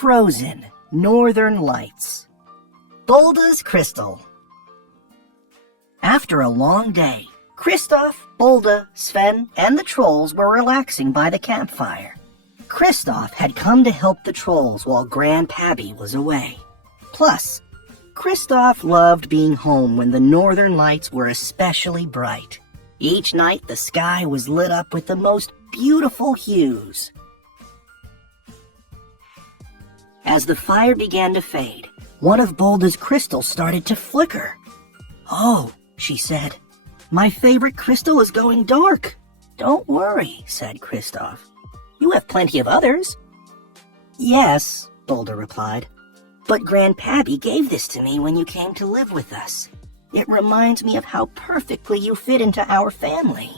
Frozen Northern Lights. Bulda's Crystal. After a long day, Kristoff, Bulda, Sven, and the trolls were relaxing by the campfire. Kristoff had come to help the trolls while Grandpappy was away. Plus, Kristoff loved being home when the northern lights were especially bright. Each night the sky was lit up with the most beautiful hues. As the fire began to fade, one of Bulda's crystals started to flicker. "Oh," she said, "my favorite crystal is going dark." "Don't worry," said Kristoff. "You have plenty of others." "Yes," Bulda replied, "but Grandpappy gave this to me when you came to live with us. It reminds me of how perfectly you fit into our family."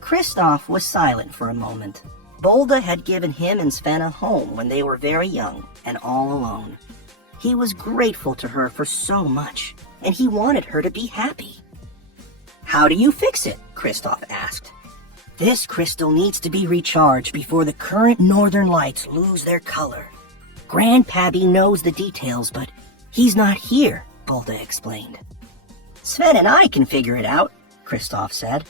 Kristoff was silent for a moment. Bulda had given him and Sven a home when they were very young and all alone. He was grateful to her for so much, and he wanted her to be happy. "How do you fix it?" Kristoff asked. "This crystal needs to be recharged before the current northern lights lose their color. Grandpappy knows the details, but he's not here," Bulda explained. "Sven and I can figure it out," Kristoff said.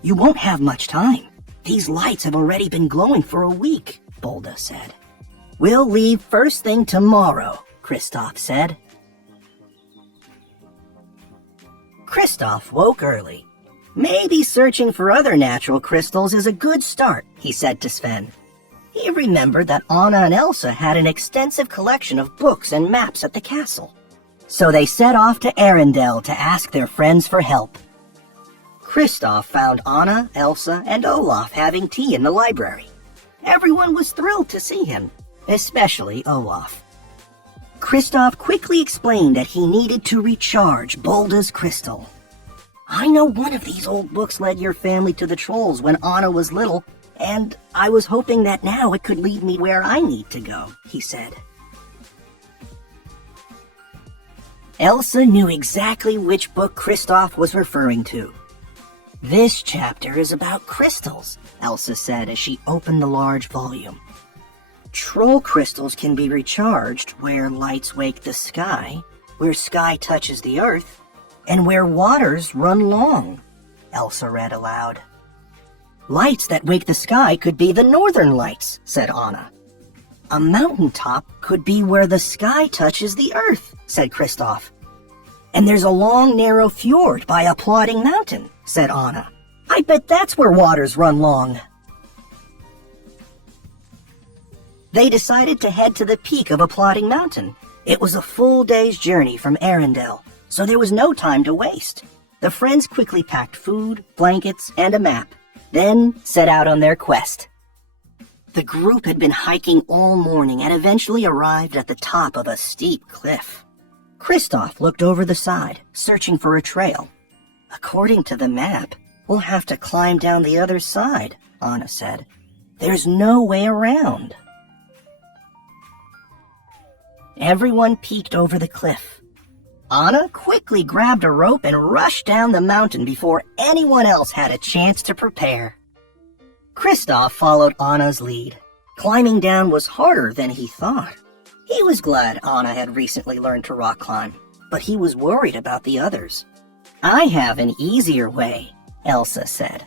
"You won't have much time. These lights have already been glowing for a week," Bulda said. "We'll leave first thing tomorrow," Kristoff said. Kristoff woke early. "Maybe searching for other natural crystals is a good start," he said to Sven. He remembered that Anna and Elsa had an extensive collection of books and maps at the castle. So they set off to Arendelle to ask their friends for help. Kristoff found Anna, Elsa, and Olaf having tea in the library. Everyone was thrilled to see him, especially Olaf. Kristoff quickly explained that he needed to recharge Bulda's crystal. "I know one of these old books led your family to the trolls when Anna was little, and I was hoping that now it could lead me where I need to go," he said. Elsa knew exactly which book Kristoff was referring to. "This chapter is about crystals," Elsa said as she opened the large volume. "Troll crystals can be recharged where lights wake the sky, where sky touches the earth, and where waters run long," Elsa read aloud. "Lights that wake the sky could be the northern lights," said Anna. "A mountaintop could be where the sky touches the earth," said Kristoff. "And there's a long, narrow fjord by a plodding mountain," said Anna. "I bet that's where waters run long." They decided to head to the peak of a plodding mountain. It was a full day's journey from Arendelle, so there was no time to waste. The friends quickly packed food, blankets, and a map, then set out on their quest. The group had been hiking all morning and eventually arrived at the top of a steep cliff. Kristoff looked over the side, searching for a trail. "According to the map, we'll have to climb down the other side," Anna said. "There's no way around." Everyone peeked over the cliff. Anna quickly grabbed a rope and rushed down the mountain before anyone else had a chance to prepare. Kristoff followed Anna's lead. Climbing down was harder than he thought. He was glad Anna had recently learned to rock climb, but he was worried about the others. "I have an easier way," Elsa said.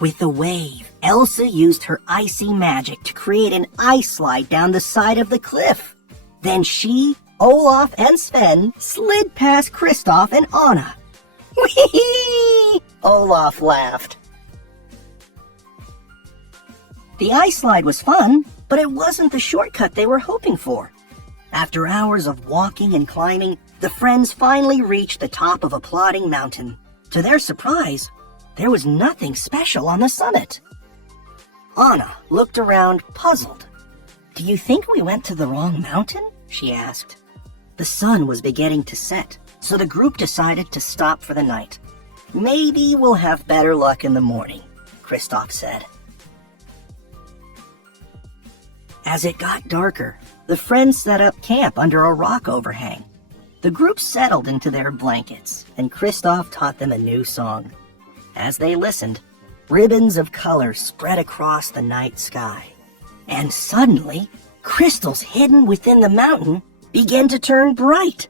With the wave, Elsa used her icy magic to create an ice slide down the side of the cliff. Then she, Olaf, and Sven slid past Kristoff and Anna. "Whee!" Olaf laughed. The ice slide was fun, but it wasn't the shortcut they were hoping for. After hours of walking and climbing, the friends finally reached the top of a plodding mountain. To their surprise, there was nothing special on the summit. Anna looked around, puzzled. "Do you think we went to the wrong mountain?" she asked. The sun was beginning to set, so the group decided to stop for the night. "Maybe we'll have better luck in the morning," Kristoff said. As it got darker, the friends set up camp under a rock overhang. The group settled into their blankets, and Kristoff taught them a new song. As they listened, Ribbons of color spread across the night sky. And suddenly, crystals hidden within the mountain began to turn bright.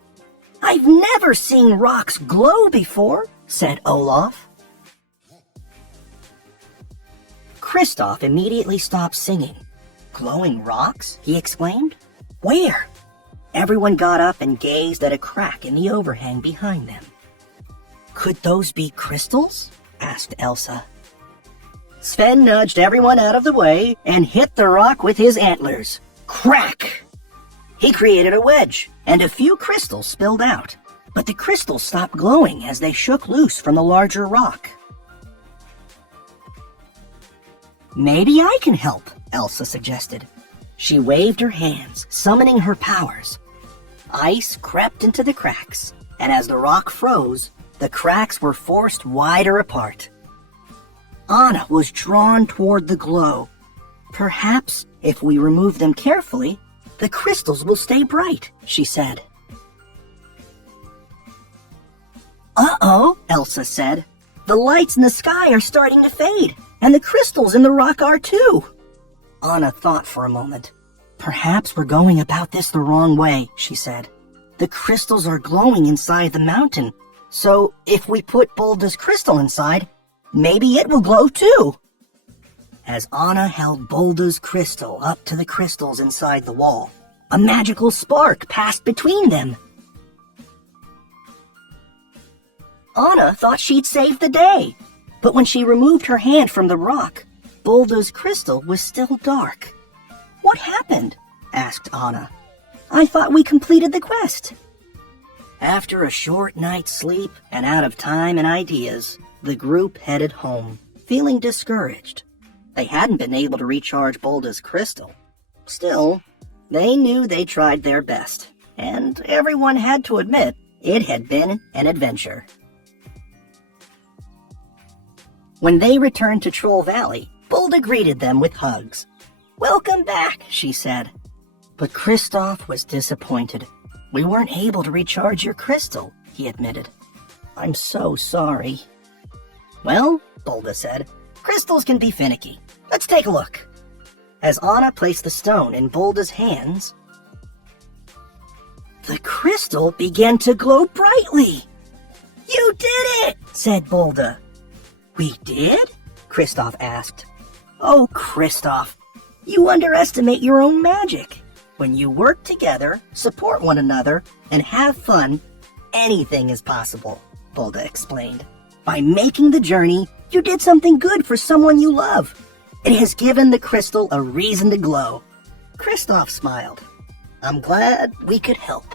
"I've never seen rocks glow before," said Olaf. Kristoff immediately stopped singing. "Glowing rocks?" he exclaimed. "Where?" Everyone got up and gazed at a crack in the overhang behind them. "Could those be crystals?" asked Elsa. Sven nudged everyone out of the way and hit the rock with his antlers. Crack! He created a wedge, and a few crystals spilled out, but the crystals stopped glowing as they shook loose from the larger rock. "Maybe I can help," Elsa suggested. She waved her hands, summoning her powers. Ice crept into the cracks, and as the rock froze, the cracks were forced wider apart. Anna was drawn toward the glow. "Perhaps, if we remove them carefully, the crystals will stay bright," she said. "Uh-oh," Elsa said. "The lights in the sky are starting to fade, and the crystals in the rock are too." Anna thought for a moment. "Perhaps we're going about this the wrong way," she said. "The crystals are glowing inside the mountain, so if we put Bulda's crystal inside, maybe it will glow too." As Anna held Bulda's crystal up to the crystals inside the wall, a magical spark passed between them. Anna thought she'd saved the day, but when she removed her hand from the rock, Bulda's crystal was still dark. "What happened?" asked Anna. "I thought we completed the quest." After a short night's sleep and out of time and ideas, the group headed home, feeling discouraged. They hadn't been able to recharge Bulda's crystal. Still, they knew they tried their best, and everyone had to admit it had been an adventure. When they returned to Troll Valley, Bulda greeted them with hugs. "Welcome back," she said. But Kristoff was disappointed. "We weren't able to recharge your crystal," he admitted. "I'm so sorry." "Well," Bulda said, "crystals can be finicky. Let's take a look." As Anna placed the stone in Bulda's hands, the crystal began to glow brightly. "You did it!" said Bulda. "We did?" Kristoff asked. "Oh, Kristoff, you underestimate your own magic. When you work together, support one another, and have fun, anything is possible," Bulda explained. "By making the journey, you did something good for someone you love. It has given the crystal a reason to glow." Kristoff smiled. "I'm glad we could help."